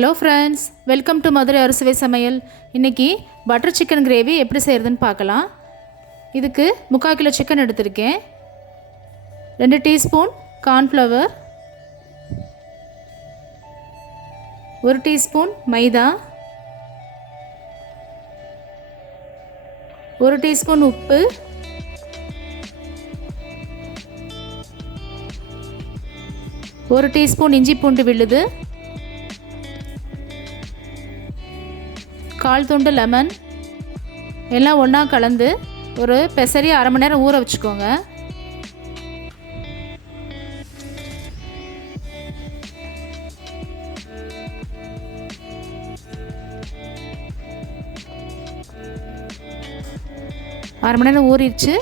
Hello friends, welcome to Madurai Arusuvai Samayal. இன்னைக்கு butter chicken gravy எப்படி செய்யறதுன்னு பார்க்கலாம். இதுக்கு 3/4 கிலோ சிக்கன் எடுத்துர்க்கேன். 2 teaspoon corn flour, 1 teaspoon maida, 1 teaspoon உப்பு, 1 டீஸ்பூன் இஞ்சி பூண்டு விழுது, 1/4 துண்டு லெமன் எல்லாம் ஒன்றா கலந்து ஒரு பெசரி அரை மணி நேரம் ஊற வச்சுக்கோங்க. அரை மணி நேரம் ஊறிடுச்சு.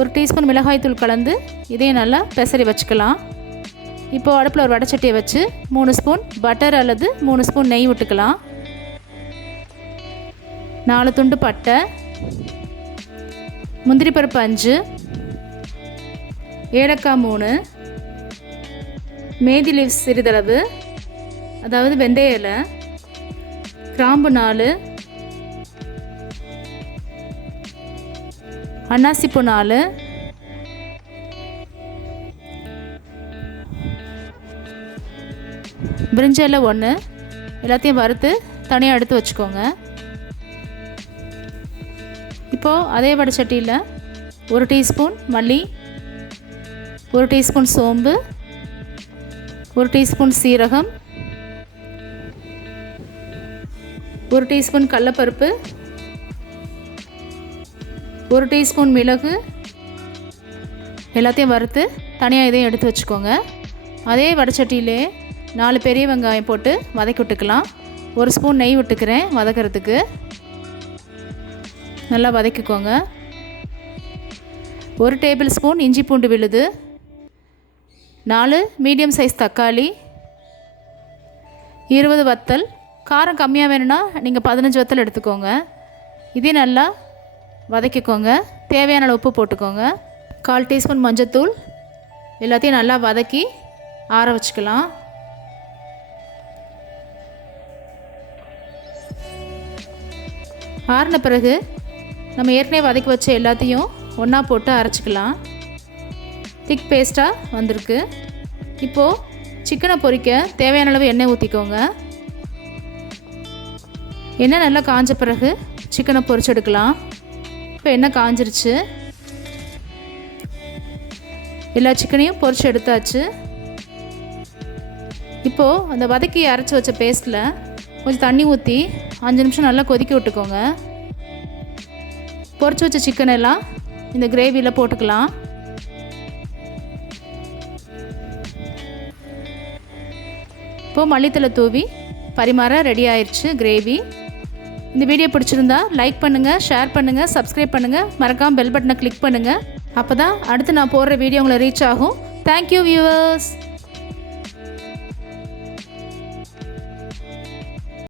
1 டீஸ்பூன் மிளகாய் தூள் கலந்து இதையும் நல்லா பெசரி வச்சுக்கலாம். இப்போது அடுப்பில் ஒரு வடைச்சட்டியை வச்சு 3 ஸ்பூன் பட்டர் அல்லது 3 ஸ்பூன் நெய் விட்டுக்கலாம். 4 துண்டு பட்டை, முந்திரி பருப்பு 5, ஏலக்காய் 3, மேதி லீவ்ஸ் சிறிதளவு, அதாவது வெந்தய இலை, கிராம்பு 4, அன்னாசிப்பூ 4, பிரிஞ்சி இலை 1, எல்லாத்தையும் வறுத்து தனியாக எடுத்து வச்சுக்கோங்க. இப்போது அதே வடைச்சட்டியில் 1 டீஸ்பூன் மல்லி, 1 டீஸ்பூன் சோம்பு, 1 டீஸ்பூன் சீரகம், 1 டீஸ்பூன் கடலைப்பருப்பு, 1 டீஸ்பூன் மிளகு எல்லாத்தையும் வறுத்து தனியாக இதையும் எடுத்து வச்சுக்கோங்க. அதே வடைச்சட்டியிலே 4 பெரிய வெங்காயம் போட்டு வதக்கி விட்டுக்கலாம். 1 ஸ்பூன் நெய் விட்டுக்கிறேன் வதக்கிறதுக்கு. நல்லா வதக்கிக்கோங்க. 1 டேபிள் ஸ்பூன் இஞ்சி பூண்டு விழுது, 4 மீடியம் சைஸ் தக்காளி, 20 வத்தல். காரம் கம்மியாக வேணும்னா நீங்கள் 15 வத்தல் எடுத்துக்கோங்க. இதையும் நல்லா வதக்கிக்கோங்க. தேவையான அளவு உப்பு போட்டுக்கோங்க. 1/4 டீஸ்பூன் மஞ்சத்தூள். எல்லாத்தையும் நல்லா வதக்கி ஆற வச்சுக்கலாம். ஆறின பிறகு நம்ம ஏற்கனவே வதக்கி வச்ச எல்லாத்தையும் ஒன்றா போட்டு அரைச்சிக்கலாம். திக் பேஸ்ட்டாக வந்திருக்கு. இப்போது சிக்கனை பொரிக்க தேவையான அளவு எண்ணெய் ஊற்றிக்கோங்க. எண்ணெய் நல்லா காஞ்ச பிறகு சிக்கனை பொரிச்சு எடுக்கலாம். இப்போ எண்ணெய் காஞ்சிருச்சு. எல்லா சிக்கனையும் பொரிச்சு எடுத்தாச்சு. இப்போது அந்த வதக்கி அரைச்சி வச்ச பேஸ்ட்டில் கொஞ்சம் தண்ணி ஊற்றி 5 நிமிஷம் நல்லா கொதிக்க விட்டுக்கோங்க. பொரிச்சு வச்ச சிக்கன் எல்லாம் இந்த கிரேவியில் போட்டுக்கலாம். இப்போது மல்லித்தலை தூவி பரிமாற ரெடி ஆயிடுச்சு கிரேவி. இந்த வீடியோ பிடிச்சிருந்தா லைக் பண்ணுங்கள், ஷேர் பண்ணுங்கள், சப்ஸ்கிரைப் பண்ணுங்கள், மறக்காமல் பெல் பட்டனை கிளிக் பண்ணுங்கள். அப்போ தான் அடுத்து நான் போடுற வீடியோ உங்களை ரீச் ஆகும். Thank you viewers.